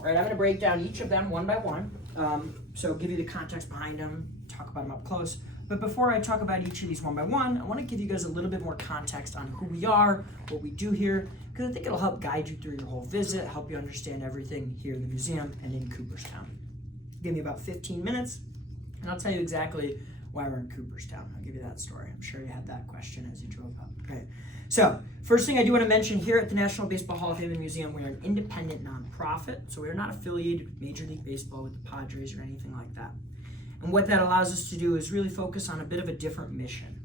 All right, I'm going to break down each of them one by one. So give you the context behind them, talk about them up close. But before I talk about each of these one by one, I want to give you guys a little bit more context on who we are, what we do here, because I think it'll help guide you through your whole visit, help you understand everything here in the museum and in Cooperstown. Give me about 15 minutes, and I'll tell you exactly why we're in Cooperstown. I'll give you that story. I'm sure you had that question as you drove up. Okay. So, first thing I do want to mention, here at the National Baseball Hall of Fame and Museum, we're an independent nonprofit, so we're not affiliated with Major League Baseball, with the Padres, or anything like that. And what that allows us to do is really focus on a bit of a different mission.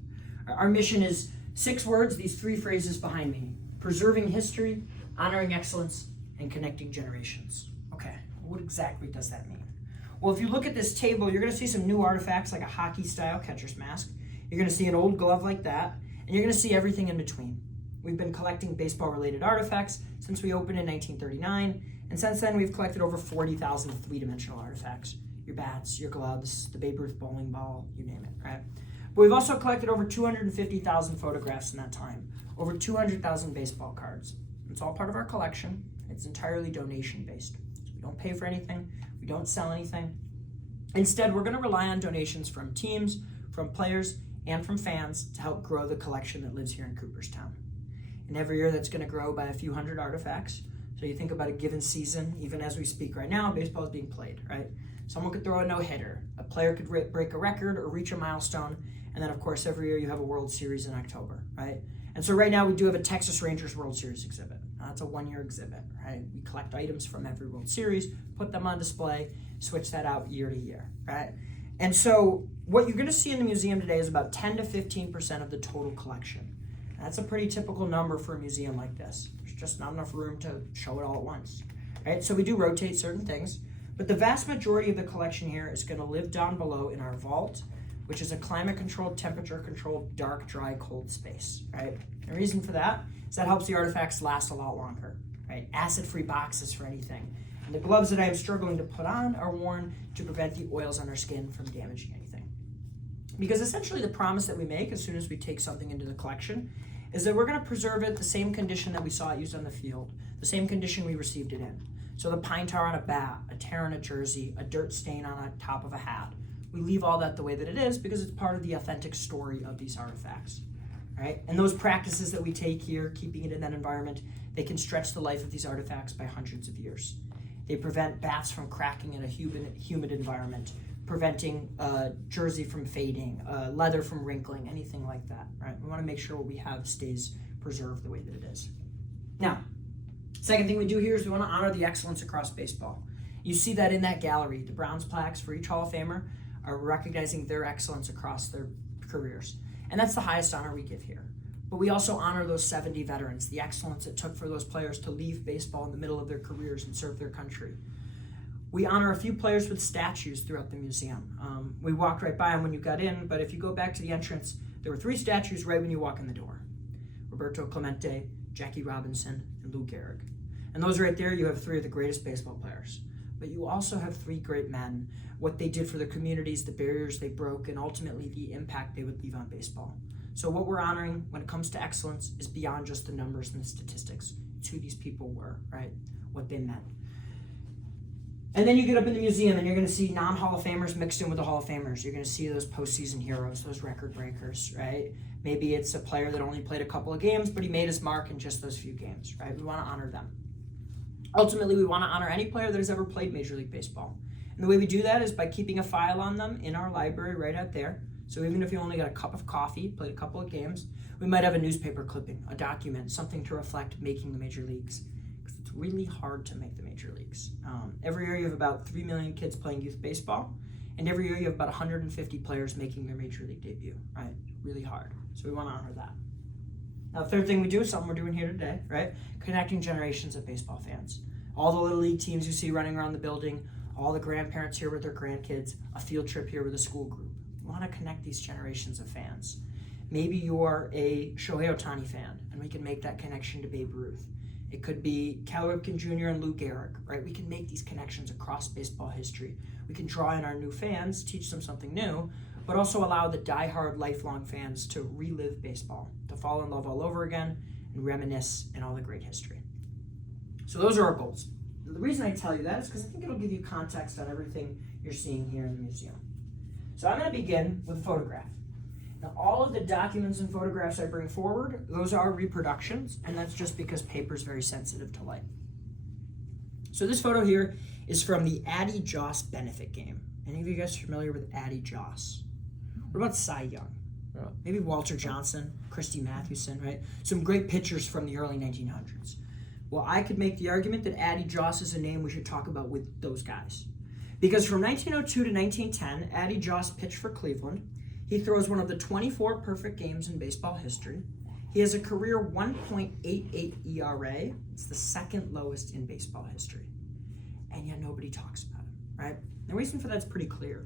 Our mission is 6 words, these 3 phrases behind me: preserving history, honoring excellence, and connecting generations. Okay, what exactly does that mean? Well, if you look at this table, you're going to see some new artifacts like a hockey-style catcher's mask. You're going to see an old glove like that, and you're going to see everything in between. We've been collecting baseball-related artifacts since we opened in 1939, and since then we've collected over 40,000 three-dimensional artifacts. Your bats, your gloves, the Babe Ruth bowling ball, you name it, right? But we've also collected over 250,000 photographs in that time, over 200,000 baseball cards. It's all part of our collection. It's entirely donation-based. So we don't pay for anything. We don't sell anything. Instead, we're going to rely on donations from teams, from players, and from fans to help grow the collection that lives here in Cooperstown. And every year that's going to grow by a few hundred artifacts. So you think about a given season, even as we speak right now, baseball is being played, right? Someone could throw a no-hitter, a player could break a record or reach a milestone, and then of course every year you have a World Series in October, right? And so right now we do have a Texas Rangers World Series exhibit. That's a 1-year exhibit, right? We collect items from every World Series, put them on display, switch that out year to year, right? And so what you're going to see in the museum today is about 10 to 15% of the total collection. That's a pretty typical number for a museum like this. There's just not enough room to show it all at once, right? So we do rotate certain things, but the vast majority of the collection here is going to live down below in our vault, which is a climate-controlled, temperature-controlled, dark, dry, cold space, right? The reason for that is that helps the artifacts last a lot longer, right? Acid-free boxes for anything. And the gloves that I am struggling to put on are worn to prevent the oils on our skin from damaging anything. Because essentially the promise that we make as soon as we take something into the collection is that we're going to preserve it the same condition that we saw it used on the field, the same condition we received it in. So the pine tar on a bat, a tear on a jersey, a dirt stain on the top of a hat. We leave all that the way that it is because it's part of the authentic story of these artifacts, right? And those practices that we take here, keeping it in that environment, they can stretch the life of these artifacts by hundreds of years. They prevent bats from cracking in a humid environment, preventing jersey from fading, leather from wrinkling, anything like that, right? We want to make sure what we have stays preserved the way that it is. Now, second thing we do here is we want to honor the excellence across baseball. You see that in that gallery. The bronze plaques for each Hall of Famer are recognizing their excellence across their careers. And that's the highest honor we give here. But we also honor those 70 veterans, the excellence it took for those players to leave baseball in the middle of their careers and serve their country. We honor a few players with statues throughout the museum. We walked right by them when you got in, but if you go back to the entrance, there were 3 statues right when you walk in the door. Roberto Clemente, Jackie Robinson, and Lou Gehrig. And those right there, you have 3 of the greatest baseball players. But you also have 3 great men, what they did for their communities, the barriers they broke, and ultimately the impact they would leave on baseball. So what we're honoring when it comes to excellence is beyond just the numbers and the statistics. It's who these people were, right? What they meant. And then you get up in the museum and you're going to see non-Hall of Famers mixed in with the Hall of Famers. You're going to see those postseason heroes, those record breakers, right? Maybe it's a player that only played a couple of games, but he made his mark in just those few games, right? We want to honor them. Ultimately, we want to honor any player that has ever played Major League Baseball. And the way we do that is by keeping a file on them in our library right out there. So even if you only got a cup of coffee, played a couple of games, we might have a newspaper clipping, a document, something to reflect making the major leagues. Because it's really hard to make the major leagues. Every year you have about 3 million kids playing youth baseball, and every year you have about 150 players making their major league debut, right? Really hard. So we want to honor that. Now, the third thing we do is something we're doing here today, right? Connecting generations of baseball fans. All the Little League teams you see running around the building, all the grandparents here with their grandkids, a field trip here with a school group. We want to connect these generations of fans. Maybe you're a Shohei Ohtani fan, and we can make that connection to Babe Ruth. It could be Cal Ripken Jr. and Lou Gehrig, right? We can make these connections across baseball history. We can draw in our new fans, teach them something new, but also allow the diehard lifelong fans to relive baseball, to fall in love all over again and reminisce in all the great history. So those are our goals. The reason I tell you that is because I think it'll give you context on everything you're seeing here in the museum. So I'm going to begin with a photograph. Now, all of the documents and photographs I bring forward, those are reproductions, and that's just because paper is very sensitive to light. So this photo here is from the Addie Joss benefit game. Any of you guys familiar with Addie Joss? What about Cy Young? Yeah. Maybe Walter Johnson, Christy Mathewson, right? Some great pitchers from the early 1900s. Well, I could make the argument that Addie Joss is a name we should talk about with those guys. Because from 1902 to 1910, Addie Joss pitched for Cleveland. He throws one of the 24 perfect games in baseball history. He has a career 1.88 ERA. It's the second lowest in baseball history. And yet nobody talks about him, right? The reason for that's pretty clear.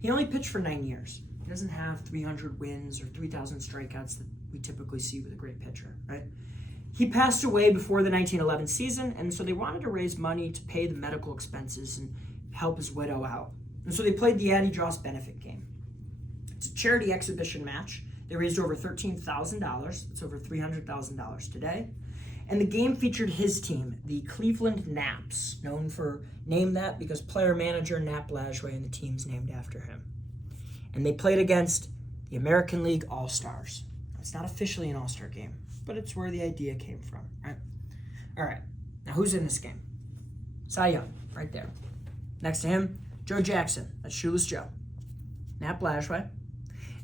He only pitched for 9 years. He doesn't have 300 wins or 3,000 strikeouts that we typically see with a great pitcher, right? He passed away before the 1911 season, and so they wanted to raise money to pay the medical expenses and help his widow out. And so they played the Addie Joss benefit game. It's a charity exhibition match. They raised over $13,000. It's over $300,000 today. And the game featured his team, the Cleveland Naps, named that because player-manager Nap Lajoie and the team's named after him. And they played against the American League All-Stars. It's not officially an All-Star game, but it's where the idea came from, right? All right, now who's in this game? Cy Young, right there. Next to him, Joe Jackson, that's Shoeless Joe. Nap Lajoie.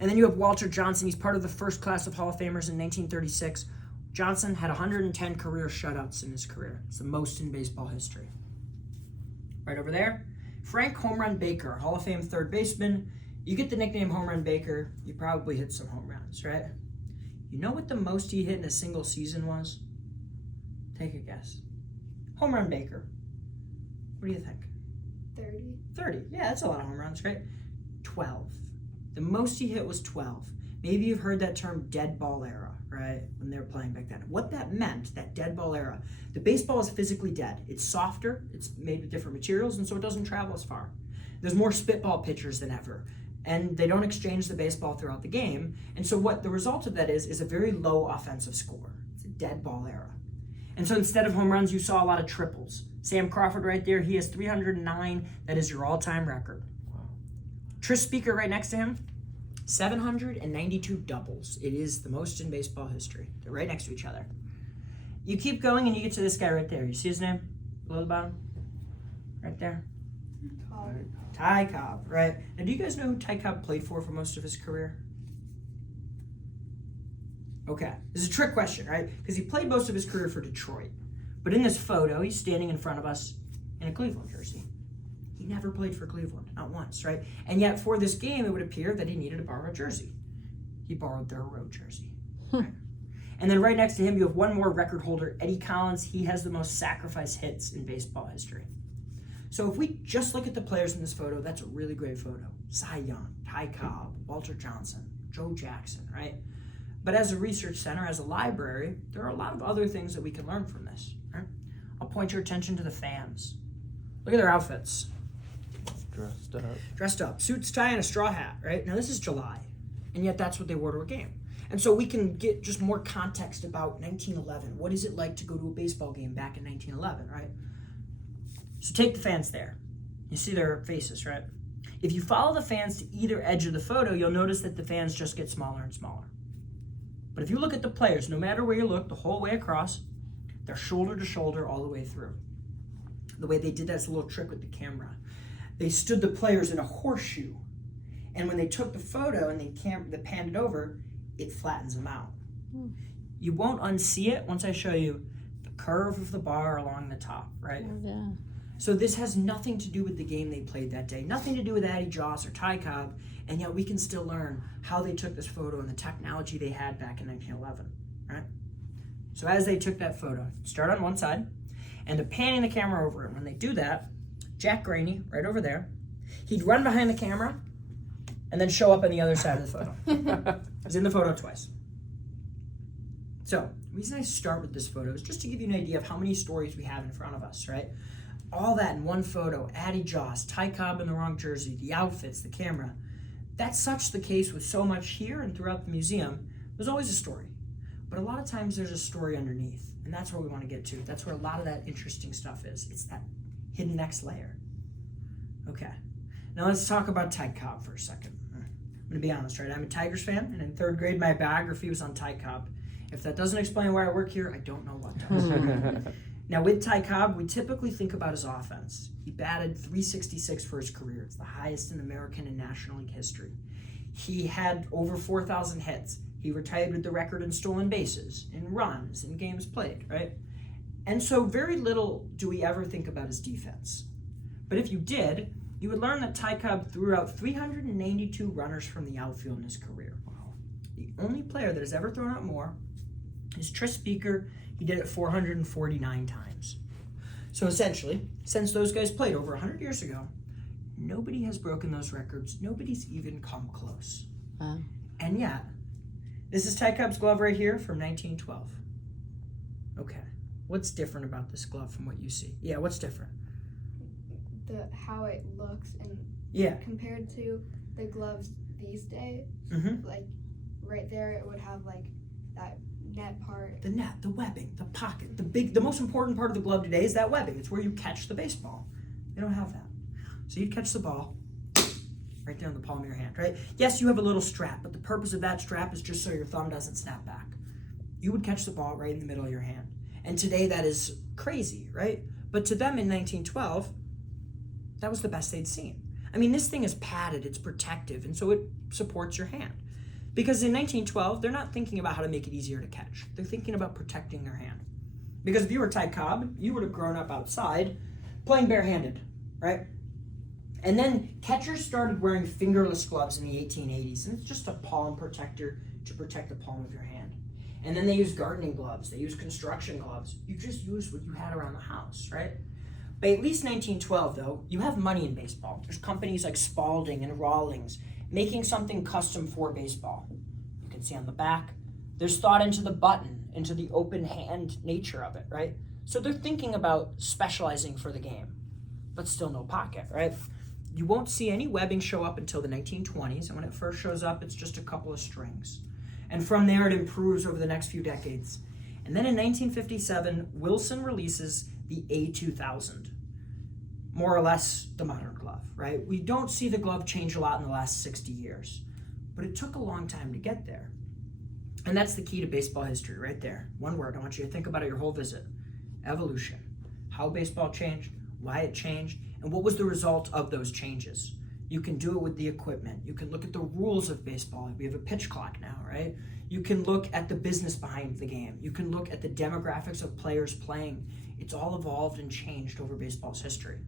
And then you have Walter Johnson. He's part of the first class of Hall of Famers in 1936. Johnson had 110 career shutouts in his career. It's the most in baseball history. Right over there, Frank Home Run Baker, Hall of Fame third baseman. You get the nickname Home Run Baker, you probably hit some home runs, right? You know what the most he hit in a single season was? Take a guess. Home Run Baker. What do you think? 30. Yeah, that's a lot of home runs, right? 12. The most he hit was 12. Maybe you've heard that term dead ball era, right? When they were playing back then. What that meant, that dead ball era, the baseball is physically dead. It's softer, it's made with different materials, and so it doesn't travel as far. There's more spitball pitchers than ever, and they don't exchange the baseball throughout the game. And so what the result of that is a very low offensive score. It's a dead ball era. And so instead of home runs, you saw a lot of triples. Sam Crawford right there, he has 309. That is your all-time record. Wow. Tris Speaker right next to him, 792 doubles. It is the most in baseball history. They're right next to each other. You keep going and you get to this guy right there. You see his name? Below the bottom? Right there? Cobb. Ty Cobb, right? Now, do you guys know who Ty Cobb played for most of his career? Okay, this is a trick question, right? Because he played most of his career for Detroit. But in this photo, he's standing in front of us in a Cleveland jersey. He never played for Cleveland, not once, right? And yet for this game, it would appear that he needed to borrow a jersey. He borrowed their road jersey. Right? And then right next to him, you have one more record holder, Eddie Collins. He has the most sacrifice hits in baseball history. So if we just look at the players in this photo, that's a really great photo. Cy Young, Ty Cobb, Walter Johnson, Joe Jackson, right? But as a research center, as a library, there are a lot of other things that we can learn from this, right? I'll point your attention to the fans. Look at their outfits. Dressed up. Suits, tie, and a straw hat, right? Now this is July, and yet that's what they wore to a game. And so we can get just more context about 1911. What is it like to go to a baseball game back in 1911, right? So take the fans there. You see their faces, right? If you follow the fans to either edge of the photo, you'll notice that the fans just get smaller and smaller. But if you look at the players, no matter where you look, the whole way across, they're shoulder to shoulder all the way through. The way they did that's a little trick with the camera. They stood the players in a horseshoe. And when they took the photo and they panned it over, it flattens them out. You won't unsee it once I show you the curve of the bar along the top, right? Oh, yeah. So this has nothing to do with the game they played that day, nothing to do with Addie Joss or Ty Cobb, and yet we can still learn how they took this photo and the technology they had back in 1911, right? So as they took that photo, start on one side, and they're panning the camera over it. When they do that, Jack Graney, right over there, he'd run behind the camera and then show up on the other side of the photo. He's in the photo twice. So the reason I start with this photo is just to give you an idea of how many stories we have in front of us, right? All that in one photo, Addie Joss, Ty Cobb in the wrong jersey, the outfits, the camera. That's such the case with so much here and throughout the museum. There's always a story. But a lot of times there's a story underneath, and that's where we want to get to. That's where a lot of that interesting stuff is. It's that hidden next layer. Okay, now let's talk about Ty Cobb for a second. I'm going to be honest, right? I'm a Tigers fan, and in 3rd grade, my biography was on Ty Cobb. If that doesn't explain why I work here, I don't know what does. Now, with Ty Cobb, we typically think about his offense. He batted .366 for his career. It's the highest in American and National League history. He had over 4,000 hits. He retired with the record in stolen bases, in runs, in games played, right? And so very little do we ever think about his defense. But if you did, you would learn that Ty Cobb threw out 392 runners from the outfield in his career. Wow. The only player that has ever thrown out more is Tris Speaker. He did it 449 times. So essentially, since those guys played over 100 years ago, nobody has broken those records. Nobody's even come close. And yet, this is Ty Cobb's glove right here from 1912. Okay, what's different about this glove from what you see? Yeah, what's different? How it looks and compared to the gloves these days, like right there it would have like that net part. The net, the webbing, the pocket, the most important part of the glove today is that webbing. It's where you catch the baseball. They don't have that. So you'd catch the ball right there in the palm of your hand, right? Yes, you have a little strap, but the purpose of that strap is just so your thumb doesn't snap back. You would catch the ball right in the middle of your hand. And today that is crazy, right? But to them in 1912, that was the best they'd seen. I mean, this thing is padded, it's protective, and so it supports your hand. Because in 1912, they're not thinking about how to make it easier to catch. They're thinking about protecting their hand. Because if you were Ty Cobb, you would have grown up outside playing barehanded, right? And then catchers started wearing fingerless gloves in the 1880s, and it's just a palm protector to protect the palm of your hand. And then they used gardening gloves, they used construction gloves. You just used what you had around the house, right? By at least 1912, though, you have money in baseball. There's companies like Spalding and Rawlings making something custom for baseball. You can see on the back, there's thought into the button, into the open hand nature of it, right? So they're thinking about specializing for the game, but still no pocket, right? You won't see any webbing show up until the 1920s, and when it first shows up, it's just a couple of strings. And from there, it improves over the next few decades. And then in 1957, Wilson releases the A2000, more or less the modern glove, right? We don't see the glove change a lot in the last 60 years, but it took a long time to get there. And that's the key to baseball history right there. One word, I want you to think about it your whole visit. Evolution. How baseball changed, why it changed, and what was the result of those changes. You can do it with the equipment. You can look at the rules of baseball. We have a pitch clock now, right? You can look at the business behind the game. You can look at the demographics of players playing. It's all evolved and changed over baseball's history.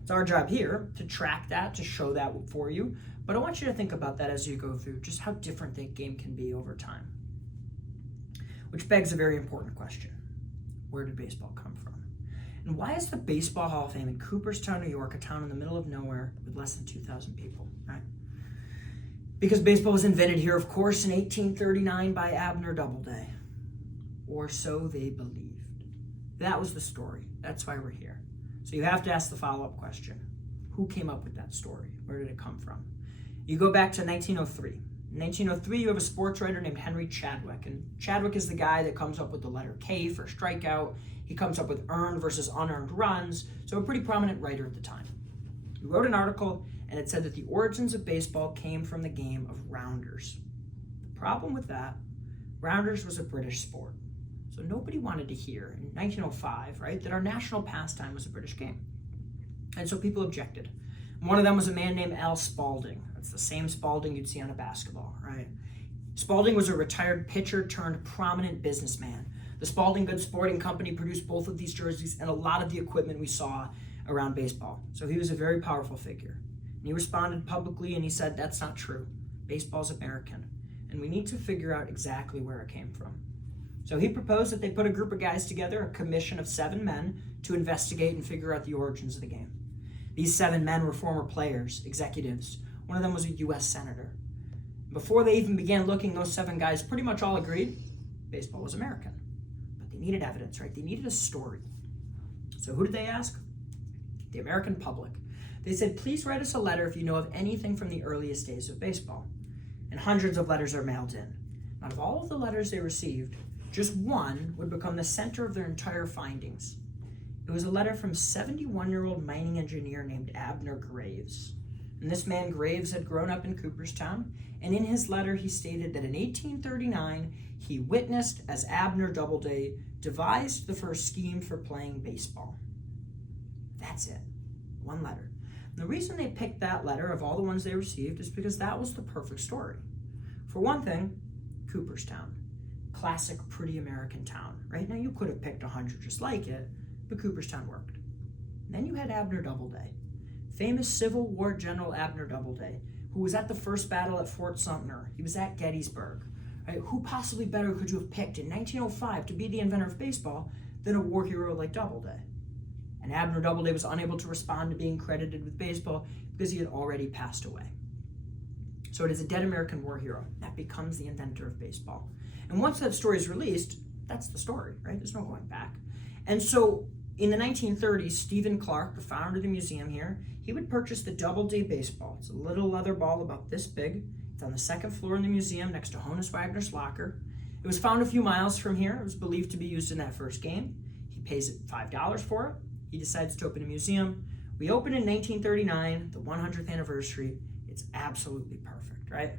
It's our job here to track that, to show that for you. But I want you to think about that as you go through, just how different that game can be over time. Which begs a very important question. Where did baseball come from? And why is the Baseball Hall of Fame in Cooperstown, New York, a town in the middle of nowhere with less than 2,000 people, right? Because baseball was invented here, of course, in 1839 by Abner Doubleday. Or so they believed. That was the story. That's why we're here. So you have to ask the follow-up question. Who came up with that story? Where did it come from? You go back to 1903. In 1903, you have a sports writer named Henry Chadwick. And Chadwick is the guy that comes up with the letter K for strikeout. He comes up with earned versus unearned runs. So a pretty prominent writer at the time. He wrote an article, and it said that the origins of baseball came from the game of rounders. The problem with that, rounders was a British sport. So nobody wanted to hear in 1905, right, that our national pastime was a British game. And so people objected. One of them was a man named Al Spalding. That's the same Spalding you'd see on a basketball, right? Spalding was a retired pitcher turned prominent businessman. The Spalding Goods Sporting Company produced both of these jerseys and a lot of the equipment we saw around baseball. So he was a very powerful figure. And he responded publicly and he said, that's not true. Baseball's American. And we need to figure out exactly where it came from. So he proposed that they put a group of guys together, a commission of 7 men, to investigate and figure out the origins of the game. These 7 men were former players, executives. One of them was a U.S. senator. Before they even began looking, those 7 guys pretty much all agreed baseball was American. But they needed evidence, right? They needed a story. So who did they ask? The American public. They said, please write us a letter if you know of anything from the earliest days of baseball. And hundreds of letters are mailed in. Out of all of the letters they received, just one would become the center of their entire findings. It was a letter from 71-year-old mining engineer named Abner Graves. And this man, Graves, had grown up in Cooperstown, and in his letter he stated that in 1839 he witnessed as Abner Doubleday devised the first scheme for playing baseball. That's it. One letter. And the reason they picked that letter of all the ones they received is because that was the perfect story. For one thing, Cooperstown. Classic, pretty American town. Right now you could have picked 100 just like it, but Cooperstown worked. And then you had Abner Doubleday. Famous Civil War General Abner Doubleday, who was at the first battle at Fort Sumter. He was at Gettysburg. Right? Who possibly better could you have picked in 1905 to be the inventor of baseball than a war hero like Doubleday? And Abner Doubleday was unable to respond to being credited with baseball because he had already passed away. So it is a dead American war hero that becomes the inventor of baseball. And once that story is released, that's the story, right? There's no going back. And so in the 1930s, Stephen Clark, the founder of the museum here, he would purchase the Doubleday baseball. It's a little leather ball about this big. It's on the second floor in the museum next to Honus Wagner's locker. It was found a few miles from here. It was believed to be used in that first game. He pays it $5 for it. He decides to open a museum. We open in 1939, the 100th anniversary. It's absolutely perfect, right?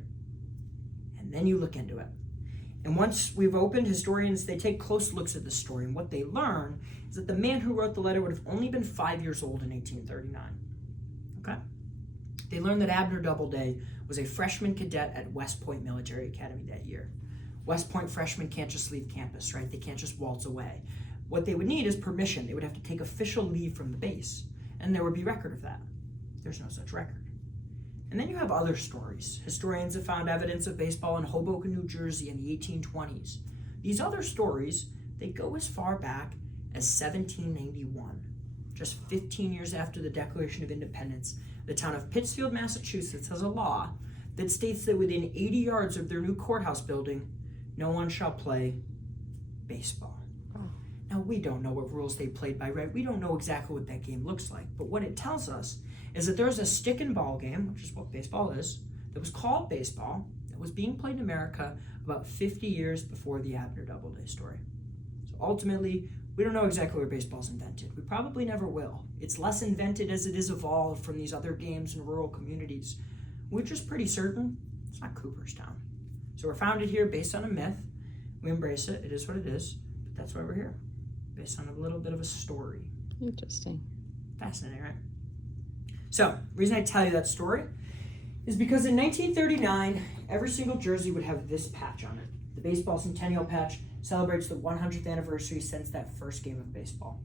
And then you look into it. And once we've opened, historians, they take close looks at the story, and what they learn is that the man who wrote the letter would have only been 5 years old in 1839. Okay? They learned that Abner Doubleday was a freshman cadet at West Point Military Academy that year. West Point freshmen can't just leave campus, right? They can't just waltz away. What they would need is permission. They would have to take official leave from the base, and there would be record of that. There's no such record. And then you have other stories. Historians have found evidence of baseball in Hoboken, New Jersey in the 1820s. These other stories, they go as far back as 1791. Just 15 years after the Declaration of Independence, the town of Pittsfield, Massachusetts has a law that states that within 80 yards of their new courthouse building, no one shall play baseball. Now, we don't know what rules they played by, right? We don't know exactly what that game looks like. But what it tells us is that there's a stick and ball game, which is what baseball is, that was called baseball, that was being played in America about 50 years before the Abner Doubleday story. So ultimately, we don't know exactly where baseball's invented. We probably never will. It's less invented as it is evolved from these other games in rural communities. We're just pretty certain it's not Cooperstown. So we're founded here based on a myth. We embrace it. It is what it is. But that's why we're here. Based on a little bit of a story. Interesting. Fascinating, right? So, the reason I tell you that story is because in 1939, every single jersey would have this patch on it. The baseball centennial patch celebrates the 100th anniversary since that first game of baseball.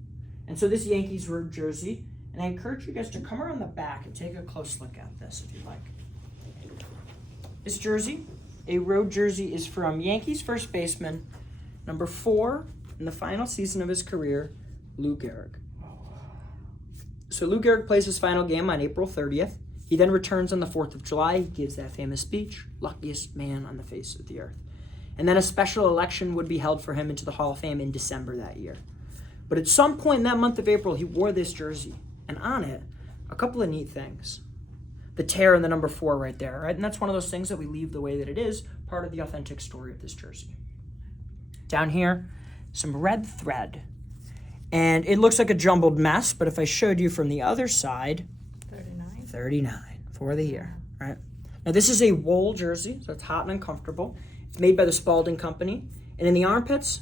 And so this Yankees road jersey, and I encourage you guys to come around the back and take a close look at this if you'd like. This jersey, a road jersey, is from Yankees first baseman, number 4 in the final season of his career, Lou Gehrig. So Lou Gehrig plays his final game on April 30th. He then returns on the 4th of July. He gives that famous speech, luckiest man on the face of the earth. And then a special election would be held for him into the Hall of Fame in December that year. But at some point in that month of April, he wore this jersey. And on it, a couple of neat things. The tear in the number 4 right there, right? And that's one of those things that we leave the way that it is, part of the authentic story of this jersey. Down here, some red thread. And it looks like a jumbled mess, but if I showed you from the other side, 39 for the year, right? Now this is a wool jersey, so it's hot and uncomfortable. It's made by the Spalding Company. And in the armpits,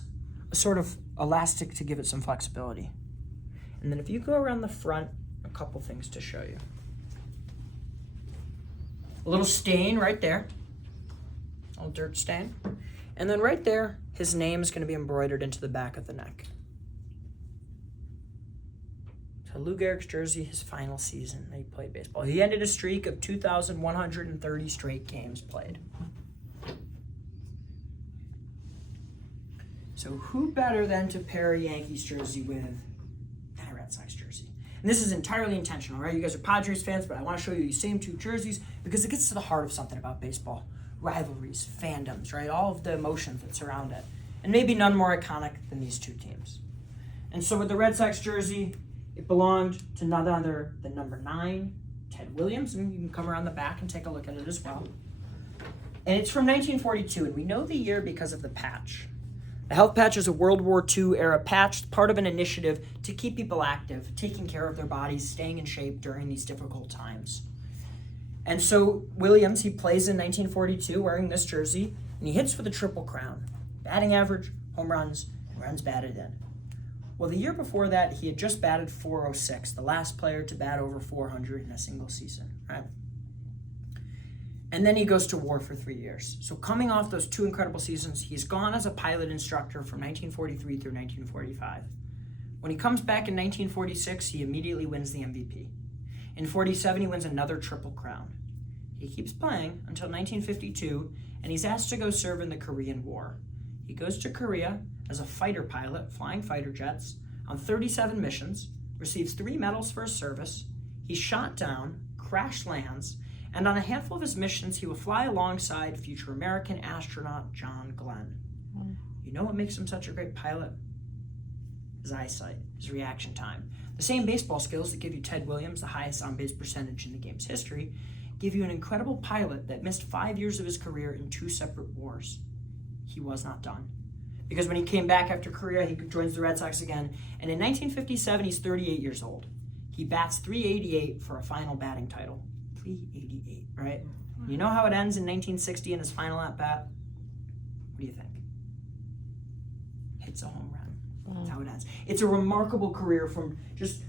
a sort of elastic to give it some flexibility. And then if you go around the front, a couple things to show you. A little stain right there, a little dirt stain. And then right there, his name is going to be embroidered into the back of the neck. So Lou Gehrig's jersey, his final season that he played baseball. He ended a streak of 2,130 straight games played. So who better than to pair a Yankees jersey with than a Red Sox jersey? And this is entirely intentional, right? You guys are Padres fans, but I want to show you these same two jerseys because it gets to the heart of something about baseball. Rivalries, fandoms, right? All of the emotions that surround it. And maybe none more iconic than these two teams. And so with the Red Sox jersey, it belonged to none other than number 9, Ted Williams. And you can come around the back and take a look at it as well. And it's from 1942, and we know the year because of the patch. The health patch is a World War II era patch, part of an initiative to keep people active, taking care of their bodies, staying in shape during these difficult times. And so Williams, he plays in 1942 wearing this jersey, and he hits for the Triple Crown. Batting average, home runs, and runs batted in. Well, the year before that, he had just batted .406, the last player to bat over 400 in a single season, right? And then he goes to war for 3 years. So coming off those 2 incredible seasons, he's gone as a pilot instructor from 1943 through 1945. When he comes back in 1946, he immediately wins the MVP. In 47, he wins another Triple Crown. He keeps playing until 1952, and he's asked to go serve in the Korean War. He goes to Korea as a fighter pilot, flying fighter jets, on 37 missions, receives 3 medals for his service. He's shot down, crash lands, and on a handful of his missions, he will fly alongside future American astronaut John Glenn. You know what makes him such a great pilot? His eyesight, his reaction time. The same baseball skills that give you Ted Williams, the highest on-base percentage in the game's history, give you an incredible pilot that missed 5 years of his career in 2 separate wars. He was not done. Because when he came back after Korea, he joins the Red Sox again, and in 1957, he's 38 years old. He bats .388 for a final batting title. .388, right? You know how it ends in 1960 in his final at-bat? What do you think? Hits a home run. That's how it ends. It's a remarkable career from just,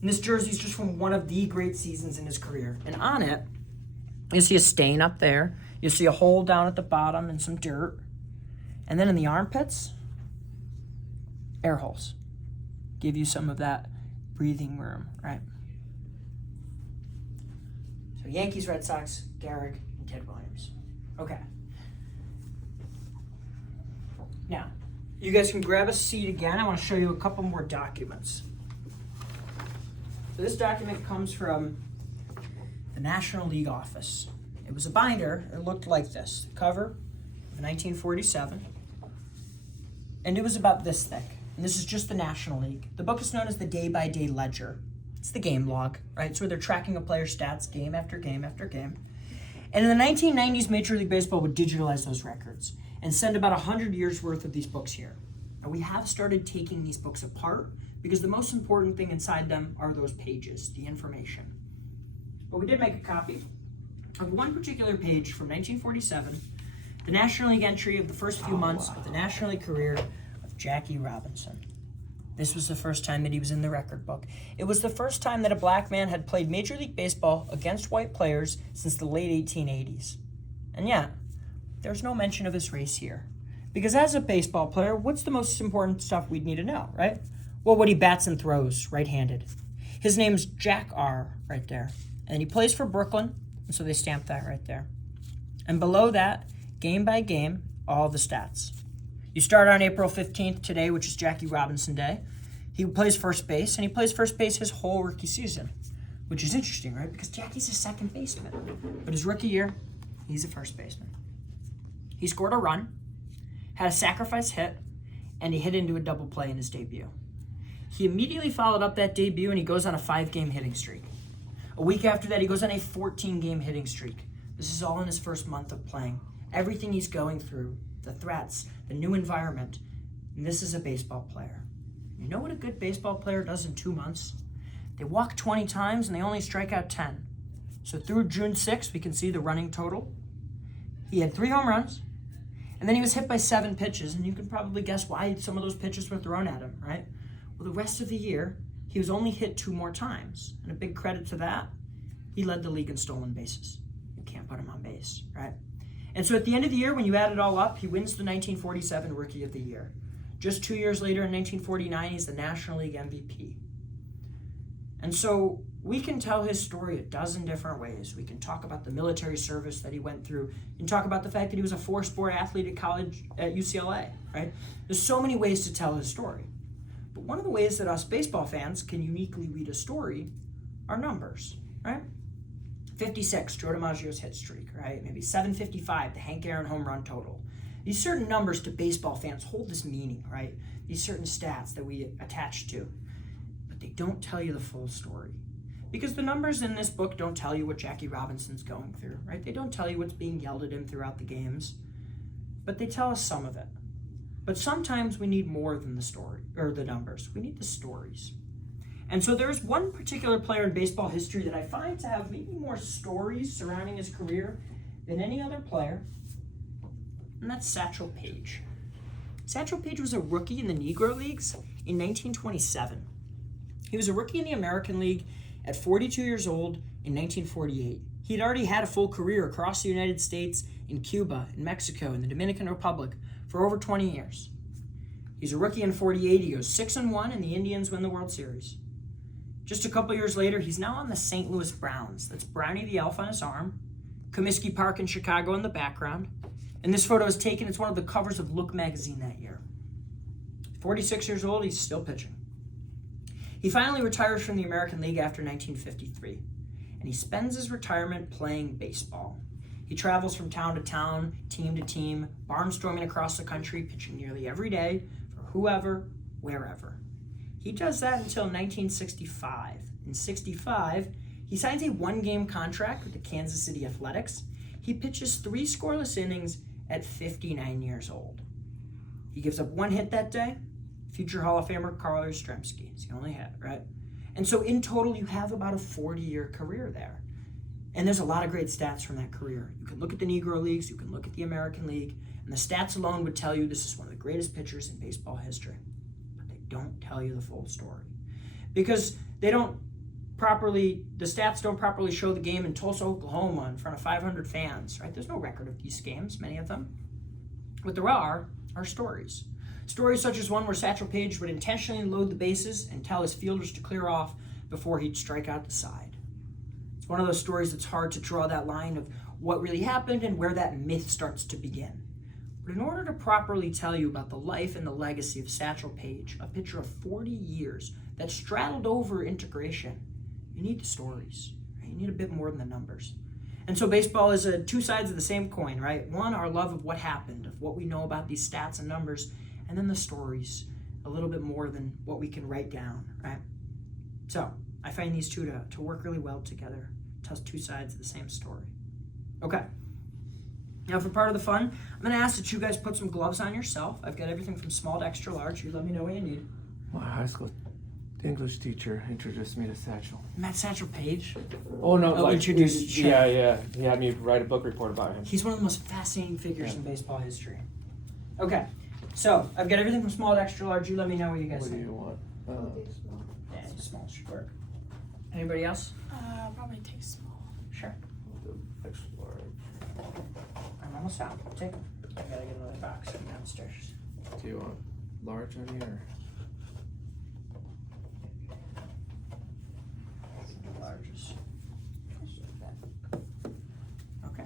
and this jersey's just from one of the great seasons in his career. And on it, you see a stain up there. You see a hole down at the bottom and some dirt. And then in the armpits, air holes. Give you some of that breathing room, right? So Yankees, Red Sox, Gehrig, and Ted Williams. Okay. Now, you guys can grab a seat again. I want to show you a couple more documents. So this document comes from the National League office. It was a binder. It looked like this. The cover of 1947. And it was about this thick. And this is just the National League. The book is known as the Day-by-Day Ledger. It's the game log, right? It's where they're tracking a player's stats game after game after game. And in the 1990s, Major League Baseball would digitalize those records and send about 100 years worth of these books here. And we have started taking these books apart because the most important thing inside them are those pages, the information. But we did make a copy of one particular page from 1947, the National League entry of the first few months of the National League career of Jackie Robinson. This was the first time that he was in the record book. It was the first time that a black man had played Major League Baseball against white players since the late 1880s. And yet, there's no mention of his race here. Because as a baseball player, what's the most important stuff we'd need to know, right? Well, what he bats and throws, right-handed. His name's Jack R. right there. And he plays for Brooklyn, and so they stamped that right there. And below that, game by game, all the stats. You start on April 15th today, which is Jackie Robinson Day. He plays first base, and he plays first base his whole rookie season, which is interesting, right? Because Jackie's a second baseman. But his rookie year, he's a first baseman. He scored a run, had a sacrifice hit, and he hit into a double play in his debut. He immediately followed up that debut, and he goes on a 5-game hitting streak. A week after that, he goes on a 14-game hitting streak. This is all in his first month of playing. Everything he's going through, the threats, the new environment, and this is a baseball player. You know what a good baseball player does in 2 months? They walk 20 times, and they only strike out 10. So through June 6th, we can see the running total. He had 3 home runs, and then he was hit by 7 pitches, and you can probably guess why some of those pitches were thrown at him, right? Well, the rest of the year, he was only hit 2 more times, and a big credit to that, he led the league in stolen bases. You can't put him on base, right? And so at the end of the year, when you add it all up, he wins the 1947 Rookie of the Year. Just 2 years later, in 1949, he's the National League MVP. And so we can tell his story a dozen different ways. We can talk about the military service that he went through. We can talk about the fact that he was a 4-sport athlete at college at UCLA, right? There's so many ways to tell his story. But one of the ways that us baseball fans can uniquely read a story are numbers, right? 56, Joe DiMaggio's hit streak, right? Maybe 755, the Hank Aaron home run total. These certain numbers to baseball fans hold this meaning, right? These certain stats that we attach to. But they don't tell you the full story. Because the numbers in this book don't tell you what Jackie Robinson's going through, right? They don't tell you what's being yelled at him throughout the games. But they tell us some of it. But sometimes we need more than the story or the numbers. We need the stories. And so there's one particular player in baseball history that I find to have maybe more stories surrounding his career than any other player, and that's Satchel Paige. Satchel Paige was a rookie in the Negro Leagues in 1927. He was a rookie in the American League at 42 years old in 1948. He'd already had a full career across the United States, in Cuba, in Mexico, and the Dominican Republic for over 20 years. He's a rookie in 48. He goes 6-1, and the Indians win the World Series. Just a couple years later, he's now on the St. Louis Browns. That's Brownie the Elf on his arm. Comiskey Park in Chicago in the background. And this photo is taken, it's one of the covers of Look magazine that year. 46 years old, he's still pitching. He finally retires from the American League after 1953, and he spends his retirement playing baseball. He travels from town to town, team to team, barnstorming across the country, pitching nearly every day for whoever, wherever. He does that until 1965. In 65, he signs a one-game contract with the Kansas City Athletics. He pitches 3 scoreless innings at 59 years old. He gives up 1 hit that day. Future Hall of Famer Carl Yastrzemski. It's the only hit, right? And so in total, you have about a 40-year career there. And there's a lot of great stats from that career. You can look at the Negro Leagues, you can look at the American League, and the stats alone would tell you this is one of the greatest pitchers in baseball history. But they don't tell you the full story. Because the stats don't properly show the game in Tulsa, Oklahoma in front of 500 fans, right? There's no record of these games, many of them. What there are stories. Stories such as one where Satchel Paige would intentionally load the bases and tell his fielders to clear off before he'd strike out the side. It's one of those stories that's hard to draw that line of what really happened and where that myth starts to begin. But in order to properly tell you about the life and the legacy of Satchel Paige, a pitcher of 40 years that straddled over integration, you need the stories. Right? You need a bit more than the numbers. And so baseball is 2 sides of the same coin, right? One, our love of what happened, of what we know about these stats and numbers, and then the stories, a little bit more than what we can write down, right? So I find these two to work really well together, tell 2 sides of the same story. Okay. Now for part of the fun, I'm going to ask that you guys put some gloves on yourself. I've got everything from small to extra large. You let me know what you need. My high school English teacher introduced me to Satchel. Matt Satchel Paige? Oh, no. Introduced. Yeah. He had me write a book report about him. He's one of the most fascinating figures in baseball history. Okay. So, I've got everything from small to extra large. You let me know what you guys think. What do you want? I'll do small. Yeah, small should work. Anybody else? Probably take small. Sure. I'll do extra large. I'm almost out. Take them. I gotta get another box from downstairs. Do you want large on you or? Larges. Okay.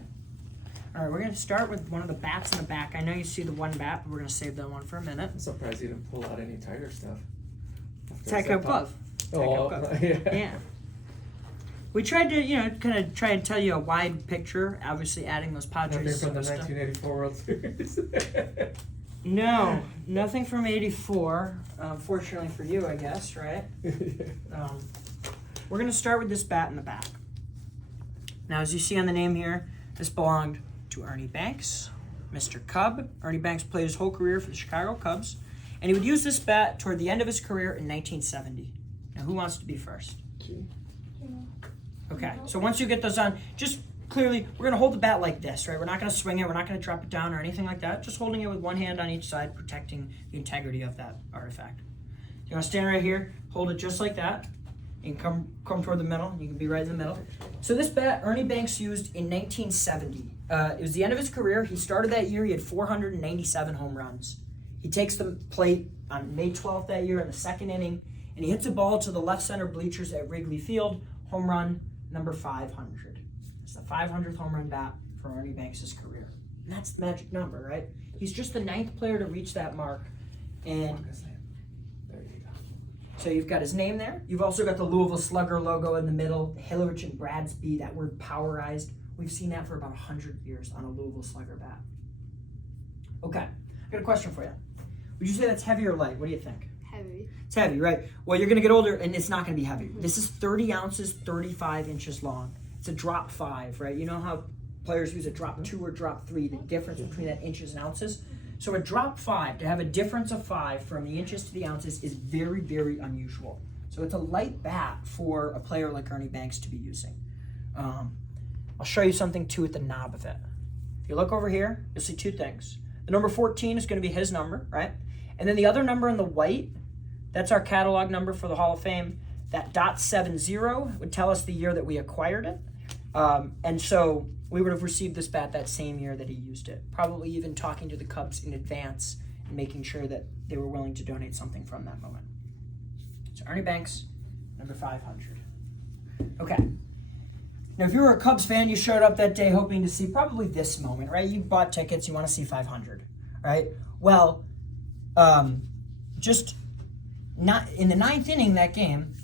All right, we're gonna start with one of the bats in the back. I know you see the one bat, but we're gonna save that one for a minute. I'm surprised you didn't pull out any tighter stuff. Tack-up glove. Oh, Yeah. We tried to, kind of try and tell you a wide picture, obviously adding those Padres. Nothing from the 1984 World Series. No, nothing from 84. Fortunately for you, I guess, right? We're going to start with this bat in the back. Now, as you see on the name here, this belonged to Ernie Banks, Mr. Cobb. Ernie Banks played his whole career for the Chicago Cubs, and he would use this bat toward the end of his career in 1970. Now, who wants to be first? Okay, so once you get those on, just clearly, we're going to hold the bat like this, right? We're not going to swing it. We're not going to drop it down or anything like that. Just holding it with one hand on each side, protecting the integrity of that artifact. You want to stand right here, hold it just like that, and come toward the middle. You can be right in the middle. So this bat, Ernie Banks used in 1970. It was the end of his career. He started that year. He had 497 home runs. He takes the plate on May 12th that year in the 2nd inning, and he hits a ball to the left center bleachers at Wrigley Field. Home run number 500. It's the 500th home run bat for Ernie Banks' career. And that's the magic number, right? He's just the 9th player to reach that mark. And there you go. so you've got his name there. You've also got the Louisville Slugger logo in the middle, Hillerich and Bradsby, that word powerized. We've seen that for about 100 years on a Louisville Slugger bat. Okay, I got a question for you. Would you say that's heavy or light? What do you think? Heavy. It's heavy, right? Well, you're going to get older, and it's not going to be heavy. This is 30 ounces, 35 inches long. It's a drop 5, right? You know how players use a drop 2 or drop 3, the difference between that inches and ounces? So a drop 5, to have a difference of 5 from the inches to the ounces is very, very unusual. So it's a light bat for a player like Ernie Banks to be using. I'll show you something too at the knob of it. If you look over here, you'll see 2 things. The number 14 is going to be his number, right? And then the other number in the white, that's our catalog number for the Hall of Fame. That .70 would tell us the year that we acquired it. And so we would have received this bat that same year that he used it. Probably even talking to the Cubs in advance and making sure that they were willing to donate something from that moment. So Ernie Banks, number 500. Okay. Now, if you were a Cubs fan, you showed up that day hoping to see probably this moment, right? You bought tickets, you want to see 500, right? Well, just not in the 9th inning that game,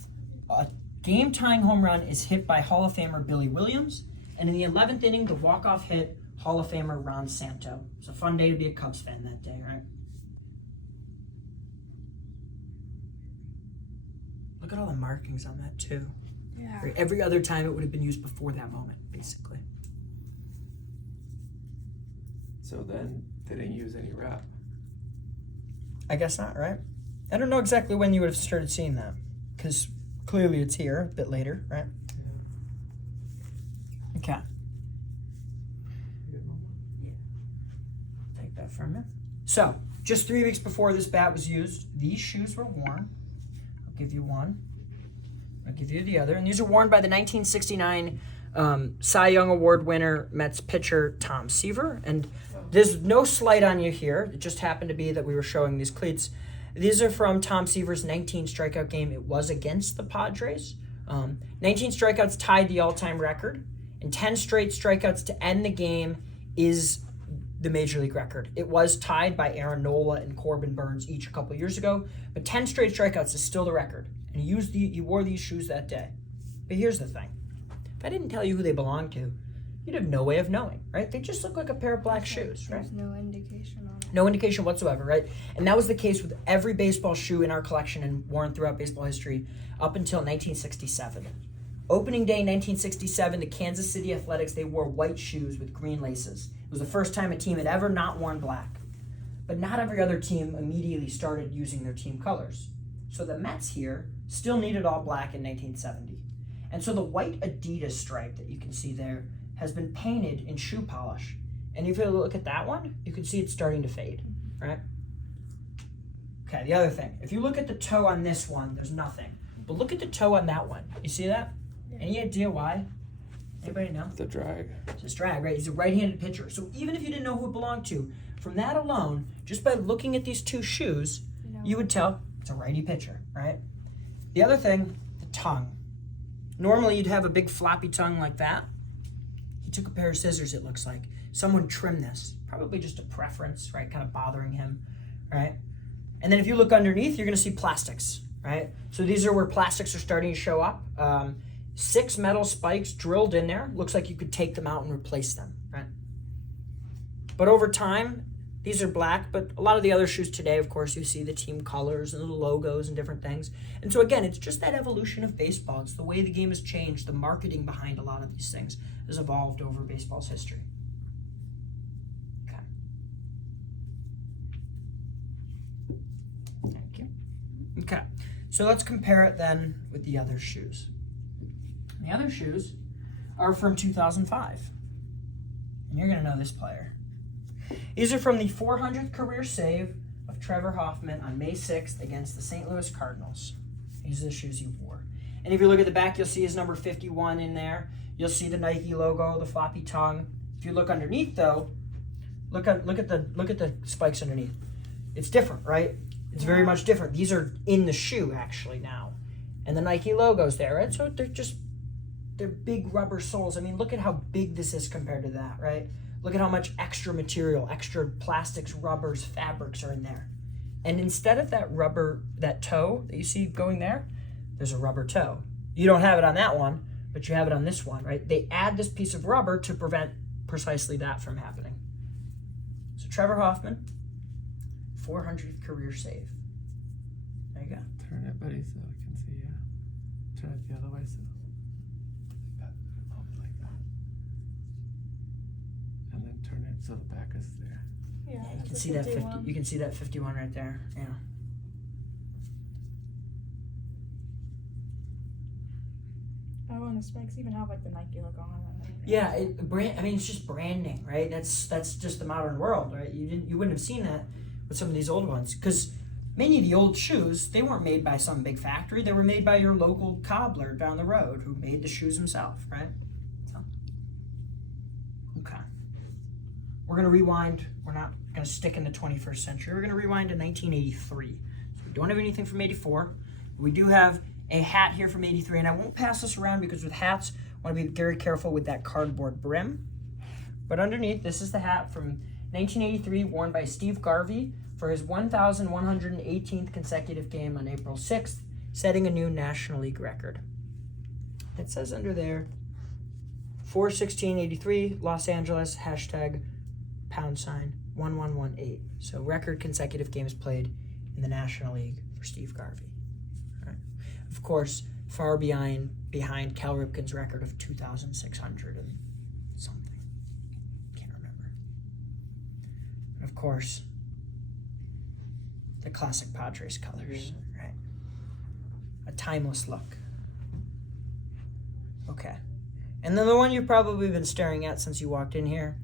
a game-tying home run is hit by Hall of Famer Billy Williams, and in the 11th inning, the walk-off hit Hall of Famer Ron Santo. It's a fun day to be a Cubs fan that day, right? Look at all the markings on that too. Yeah. Every other time it would have been used before that moment, basically. So then they didn't use any wrap. I guess not, right? I don't know exactly when you would have started seeing that, because clearly it's here a bit later, right? Yeah. Okay. Take that from you. So, just 3 weeks before this bat was used, these shoes were worn. I'll give you one. I'll give you the other. And these are worn by the 1969 Cy Young Award winner, Mets pitcher Tom Seaver. And there's no slight on you here. It just happened to be that we were showing these cleats. These are from Tom Seaver's 19 strikeout game. It was against the Padres. 19 strikeouts tied the all-time record. And 10 straight strikeouts to end the game is the Major League record. It was tied by Aaron Nola and Corbin Burns each a couple years ago. But 10 straight strikeouts is still the record. And he wore these shoes that day. But here's the thing. If I didn't tell you who they belonged to, you'd have no way of knowing, right? They just look like a pair of black shoes, right? There's no indication on it. No indication whatsoever, right? And that was the case with every baseball shoe in our collection and worn throughout baseball history up until 1967. Opening day 1967, the Kansas City Athletics, they wore white shoes with green laces. It was the first time a team had ever not worn black. But not every other team immediately started using their team colors. So the Mets here still needed all black in 1970. And so the white Adidas stripe that you can see there has been painted in shoe polish. And if you look at that one, you can see it's starting to fade, right? Okay, the other thing. If you look at the toe on this one, there's nothing. But look at the toe on that one. You see that? Any idea why? Anybody know? The drag. It's his drag, right? He's a right-handed pitcher. So even if you didn't know who it belonged to, from that alone, just by looking at these two shoes, you would tell it's a righty pitcher, right? The other thing, the tongue. Normally you'd have a big floppy tongue like that. He took a pair of scissors, it looks like. Someone trimmed this. Probably just a preference, right? Kind of bothering him, right? And then if you look underneath, you're going to see plastics, right? So these are where plastics are starting to show up. 6 metal spikes drilled in there. Looks like you could take them out and replace them, right? But over time, these are black, but a lot of the other shoes today, of course, you see the team colors and the logos and different things. And so again, it's just that evolution of baseball. It's the way the game has changed. The marketing behind a lot of these things has evolved over baseball's history. Okay. Thank you. Okay, so let's compare it then with the other shoes. The other shoes are from 2005. And you're going to know this player. These are from the 400th career save of Trevor Hoffman on May 6th against the St. Louis Cardinals. These are the shoes he wore. And if you look at the back, you'll see his number 51 in there. You'll see the Nike logo, the floppy tongue. If you look underneath, though, look at the spikes underneath. It's different, right? It's very much different. These are in the shoe actually now, and the Nike logo's there, right? So they're big rubber soles. I mean, look at how big this is compared to that, right? Look at how much extra material, extra plastics, rubbers, fabrics are in there. And instead of that rubber, that toe that you see going there, there's a rubber toe. You don't have it on that one, but you have it on this one, right? They add this piece of rubber to prevent precisely that from happening. So Trevor Hoffman, 400th career save. There you go. Turn it, buddy, so I can see. Turn it the other way, so like that. Up like that. And then turn it so the back is there. Yeah, You that's can a see that 50. 51. You can see that 51 right there. Yeah. Oh, and the spikes even have like the Nike logo on them. Yeah, it's just branding, right? That's just the modern world, right? You wouldn't have seen that with some of these old ones, because many of the old shoes, they weren't made by some big factory. They were made by your local cobbler down the road who made the shoes himself, right? So, okay. We're gonna rewind. We're not gonna stick in the 21st century. We're gonna rewind to 1983. So we don't have anything from 84. We do have a hat here from 83, and I won't pass this around because with hats, I want to be very careful with that cardboard brim. But underneath, this is the hat from 1983, worn by Steve Garvey for his 1,118th consecutive game on April 6th, setting a new National League record. It says under there, 4/16/83, Los Angeles, ##1118. So record consecutive games played in the National League for Steve Garvey. All right. Of course, far behind Cal Ripken's record of 2,600 and something. Can't remember. And of course, the classic Padres colors, right? A timeless look. Okay. And then the one you've probably been staring at since you walked in here,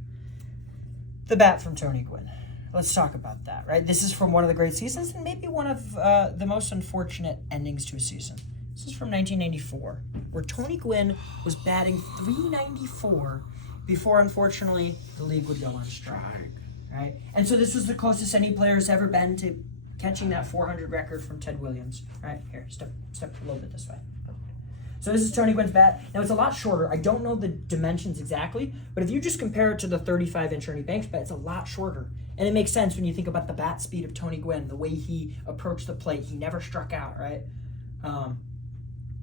the bat from Tony Gwynn. Let's talk about that, right? This is from one of the great seasons and maybe one of the most unfortunate endings to a season. This is from 1994, where Tony Gwynn was batting .394 before, unfortunately, the league would go on strike, right? And so this was the closest any player's ever been to catching that 400 record from Ted Williams, right? Here, step a little bit this way. So this is Tony Gwynn's bat. Now, it's a lot shorter. I don't know the dimensions exactly, but if you just compare it to the 35-inch Ernie Banks bat, it's a lot shorter. And it makes sense when you think about the bat speed of Tony Gwynn, the way he approached the plate. He never struck out, right?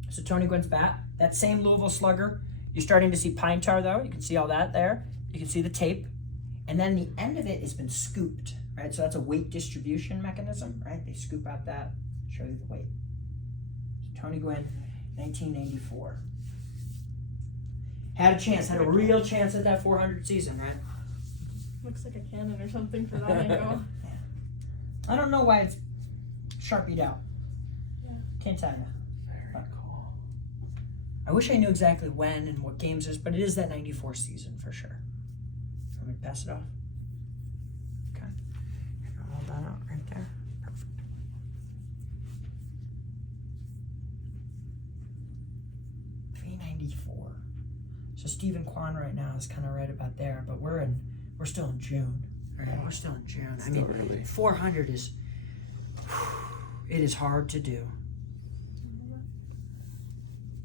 So Tony Gwynn's bat, that same Louisville Slugger. You're starting to see pine tar, though. You can see all that there. You can see the tape. And then the end of it has been scooped, right? So that's a weight distribution mechanism, right? They scoop out that, show you the weight. So Tony Gwynn, 1984. Had a real chance at that 400 season, right? Looks like a cannon or something for that angle. Yeah. I don't know why it's sharpied out. Yeah. Can't tell you. Very cool. I wish I knew exactly when and what games it is, but it is that 94 season for sure. Let me pass it off. Okay. Hold that out right there. Perfect. .394. So Stephen Kwan right now is kind of right about there, but we're still in June. Right? We're still in June. Still early. 400 is it is hard to do.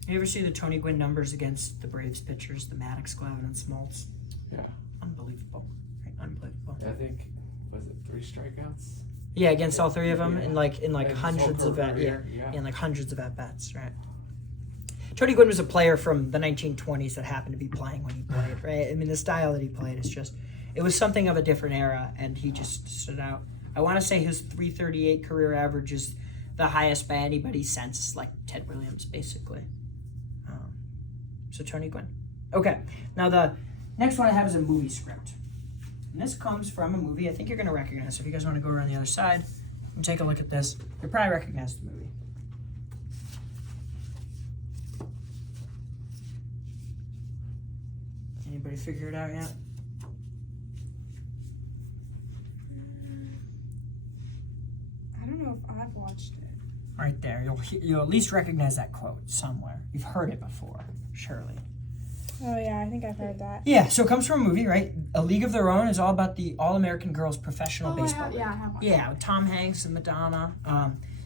You ever see the Tony Gwynn numbers against the Braves pitchers, the Maddox, Glavine, and Smoltz? Yeah. Unbelievable. Right? Unbelievable. I think, was it 3 strikeouts? Yeah, against all three of them in like And hundreds his of whole at career, in like hundreds of at bats, right? Tony Gwynn was a player from the 1920s that happened to be playing when he played, right? I mean, the style that he played is just, it was something of a different era, and he just stood out. I want to say his .338 career average is the highest by anybody since like Ted Williams, basically. So Tony Gwynn. Okay, now the next one I have is a movie script. And this comes from a movie I think you're going to recognize. So if you guys want to go around the other side and take a look at this, you'll probably recognize the movie. Anybody figure it out yet? I don't know if I've watched it. Right there. You'll at least recognize that quote somewhere. You've heard it before, surely. Oh yeah, I think I've heard that. Yeah, so it comes from a movie, right? A League of Their Own is all about the All-American Girls Professional Baseball League. I have watched Yeah, with Tom Hanks and Madonna.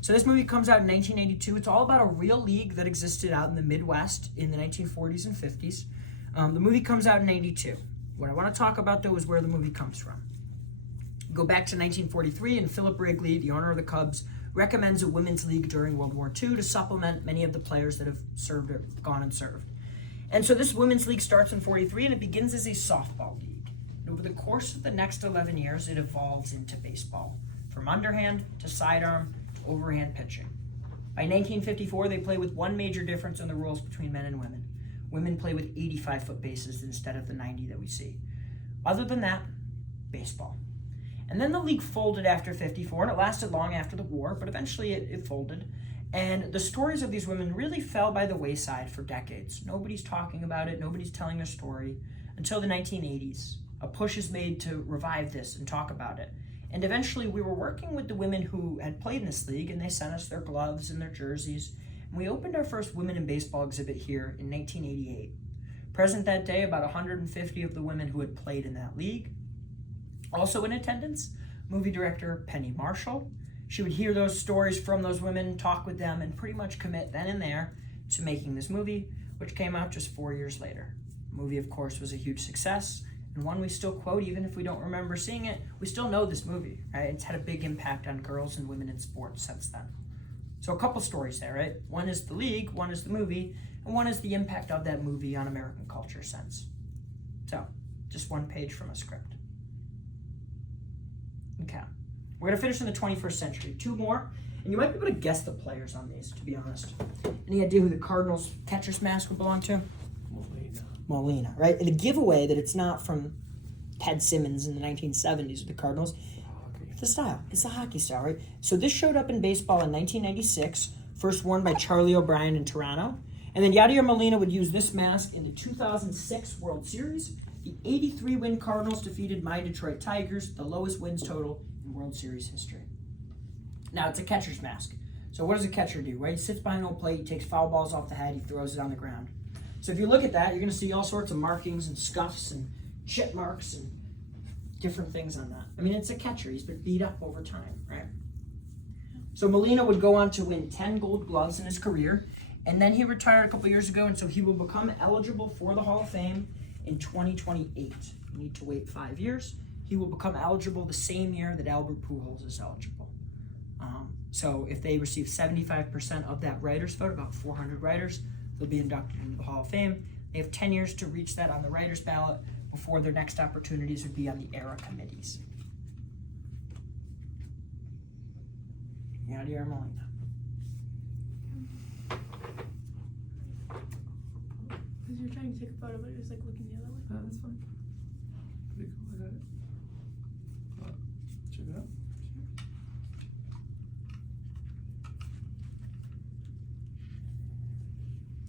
So this movie comes out in 1982. It's all about a real league that existed out in the Midwest in the 1940s and 50s. The movie comes out in 82. What I want to talk about, though, is where the movie comes from. Go back to 1943, and Philip Wrigley, the owner of the Cubs, recommends a women's league during World War II to supplement many of the players that have served or gone and served. And so this women's league starts in 43, and it begins as a softball league. And over the course of the next 11 years, it evolves into baseball, from underhand to sidearm to overhand pitching. By 1954, they play with one major difference in the rules between men and women. Women play with 85-foot bases instead of the 90 that we see. Other than that, baseball. And then the league folded after 54, and it lasted long after the war, but eventually it folded. And the stories of these women really fell by the wayside for decades. Nobody's talking about it, nobody's telling their story until the 1980s. A push is made to revive this and talk about it. And eventually we were working with the women who had played in this league, and they sent us their gloves and their jerseys. And we opened our first Women in Baseball exhibit here in 1988. Present that day, about 150 of the women who had played in that league. Also in attendance, movie director Penny Marshall. She would hear those stories from those women, talk with them, and pretty much commit then and there to making this movie, which came out just 4 years later. The movie, of course, was a huge success, and one we still quote even if we don't remember seeing it. We still know this movie, right? It's had a big impact on girls and women in sports since then. So a couple stories there, right? One is the league, one is the movie, and one is the impact of that movie on American culture since. So, just one page from a script. Okay. We're going to finish in the 21st century. 2 more, and you might be able to guess the players on these, to be honest. Any idea who the Cardinals catcher's mask would belong to? Molina, right? And the giveaway that it's not from Ted Simmons in the 1970s with the Cardinals. It's the style. It's the hockey style, right? So this showed up in baseball in 1996, first worn by Charlie O'Brien in Toronto. And then Yadier Molina would use this mask in the 2006 World Series. The 83-win Cardinals defeated my Detroit Tigers, the lowest wins total in World Series history. Now, it's a catcher's mask. So what does a catcher do, right? He sits behind home plate, he takes foul balls off the head, he throws it on the ground. So if you look at that, you're going to see all sorts of markings and scuffs and chip marks and different things on that. I mean, it's a catcher. He's been beat up over time, right? So Molina would go on to win 10 gold gloves in his career, and then he retired a couple years ago, and so he will become eligible for the Hall of Fame in 2028. You need to wait 5 years. He will become eligible the same year that Albert Pujols is eligible. So if they receive 75% of that writer's vote, about 400 writers, they'll be inducted into the Hall of Fame. They have 10 years to reach that on the writer's ballot before their next opportunities would be on the era committees. Yadier Molina. Because you're trying to take a photo, but it was like looking the other way. No, that's fine. Pretty cool. I got it. Check it out.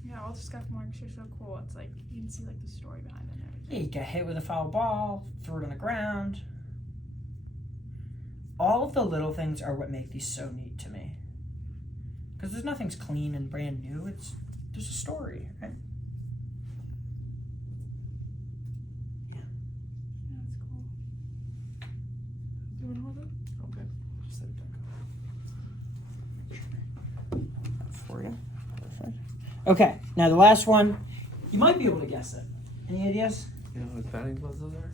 Yeah, all the scuff marks are so cool. It's like you can see like the story behind it and everything. Yeah, he got hit with a foul ball, threw it on the ground. All of the little things are what make these so neat to me. Because there's nothing's clean and brand new. There's a story, right? Yeah, it's cool. Do you want to hold it? Okay. Just set it back. For you. Perfect. Okay, now the last one, you might be able to guess it. Any ideas? You know what batting gloves those are?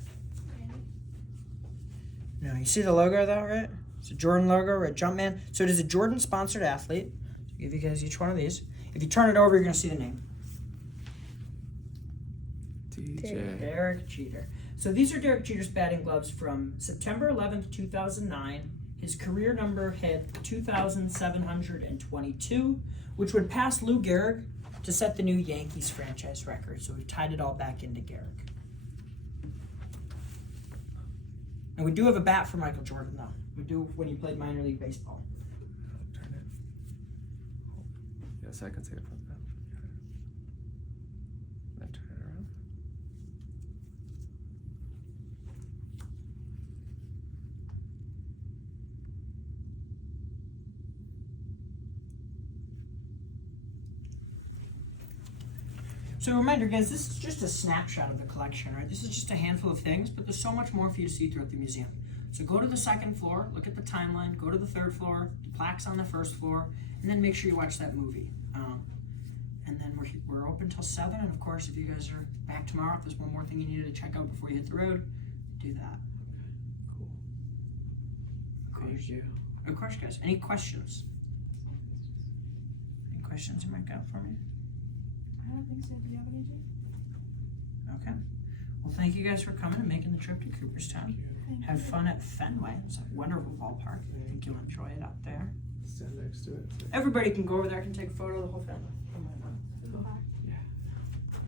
No, you see the logo though, right? It's a Jordan logo, right? Jumpman. So it is a Jordan-sponsored athlete. I'll give you guys each one of these. If you turn it over, you're going to see the name. DJ. Derek Jeter. So these are Derek Jeter's batting gloves from September 11th, 2009. His career number hit 2,722, which would pass Lou Gehrig to set the new Yankees franchise record. So we tied it all back into Gehrig. And we do have a bat for Michael Jordan, though. We do when he played minor league baseball. Turn it. Yes, I can see it from that. Then turn it around. So a reminder, guys, this is just a snapshot of the collection, right? This is just a handful of things, but there's so much more for you to see throughout the museum. So go to the second floor, look at the timeline, go to the third floor, the plaques on the first floor, and then make sure you watch that movie. And then we're open till 7, and of course, if you guys are back tomorrow, if there's one more thing you needed to check out before you hit the road, do that. Cool. Thank you. Of course, guys. Any questions? Any questions you might got for me? I don't think so. Do you have anything? Okay. Well, thank you guys for coming and making the trip to Cooperstown. Have fun at Fenway. It's a wonderful ballpark. I think you'll enjoy it out there. Stand next to it. Everybody can go over there and take a photo of the whole family.